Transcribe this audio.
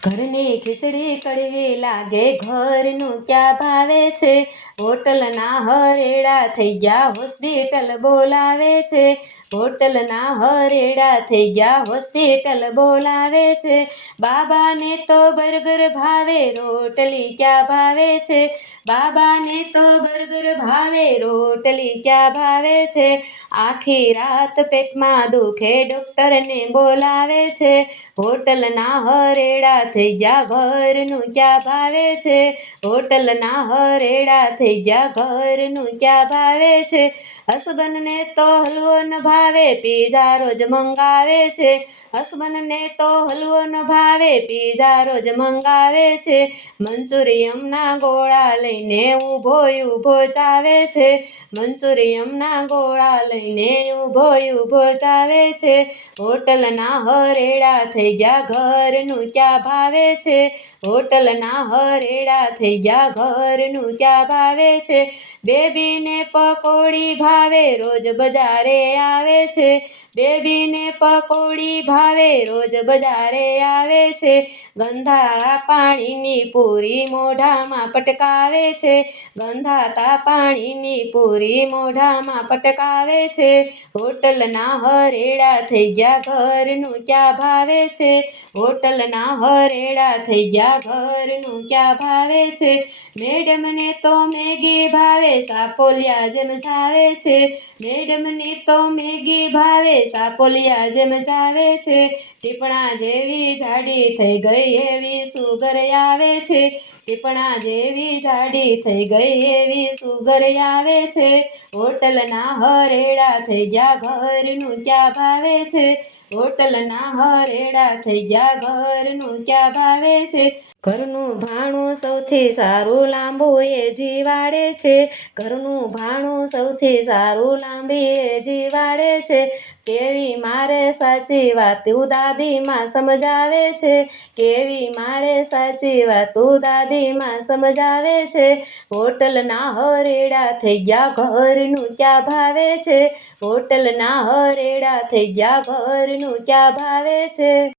ઘરની ખીચડી કડવી લાગે ઘરનું ક્યાં ભાવે છે. હોટલના હરેડા થઈ ગયા હોસ્પિટલ બોલાવે છે. હોટલના હરેડા થઈ ગયા હોસ્પિટલ બોલાવે છે. બાબાને તો બર્ગર ભાવે રોટલી ક્યાં ભાવે છે. બાબાને તો બર્ગર ભાવે રોટલી ક્યાં ભાવે છે. આખી રાત પેટમાં દુખે ડૉક્ટરને બોલાવે છે. હોટલના હરેડા થઈ ગયા ઘરનું ક્યાં ભાવે છે. હોટલના હરેડા થઈ ગયા ઘરનું ક્યાં ભાવે છે. હસબન્ડને તો હલવો ન ભાવે પીઝા રોજ મંગાવે છે. હસબન્ડને તો હલવો ન ભાવે પીઝા રોજ મંગાવે છે. મંચુરિયમના ગોળા લઈને ઊભો ચાવે છે. મંચુરિયમના ગોળા લઈને ઊભો ચાવે છે. હોટલના હરેડા થઈ ગયા ઘરનું ક્યાં ભાવે છે. હોટલના હરેડા થઈ ગયા ઘરનું ક્યાં ભાવે છે. બેબીને પકોડી ભાવે રોજ બજારે આવે છે. બેબીને પકોડી ભાવે રોજ બજારે આવે છે. ગંધાળા પાણીની પૂરી મોઢામાં પટકાવે છે. ગંધાતા પાણીની પૂરી મોઢામાં પટકાવે છે. હોટલના હરેડા થઈ ગયા ઘરનું ક્યાં ભાવે છે. હોટલના હરેડા થઈ ગયા ઘરનું ક્યાં ભાવે છે. મેડમને તો મેગી ભાવે સાપોલિયા જેમ ચાવે છે. મેડમને તો મેગી ભાવે સાપોલિયા જેમ ચાવે છે. ટીપણા જેવી જાડી થઈ ગઈ એવી સુગર આવે છે. ટીપણા જેવી જાડી થઈ ગઈ એવી સુગર આવે છે. હોટલના હરેડા થઈ ગયા ઘરનું ક્યાં ભાવે છે. હોટલના હરેડા થઈ ગયા ઘરનું ક્યાં ભાવે છે. ઘરનું ભાણું સૌથી સારું લાંબુ એ જીવાડે છે. ઘરનું ભાણું સૌથી સારું લાંબી એ જીવાડે છે. કેવી મારે સાચી વાત દાદીમાં સમજાવે છે. કેવી મારે સાચી વાત દાદીમાં સમજાવે છે. હોટલના હરેડા થઈ ગયા ઘરનું ક્યાં ભાવે છે. હોટલના હરેડા થઈ ગયા ઘરનું ક્યાં ભાવે છે.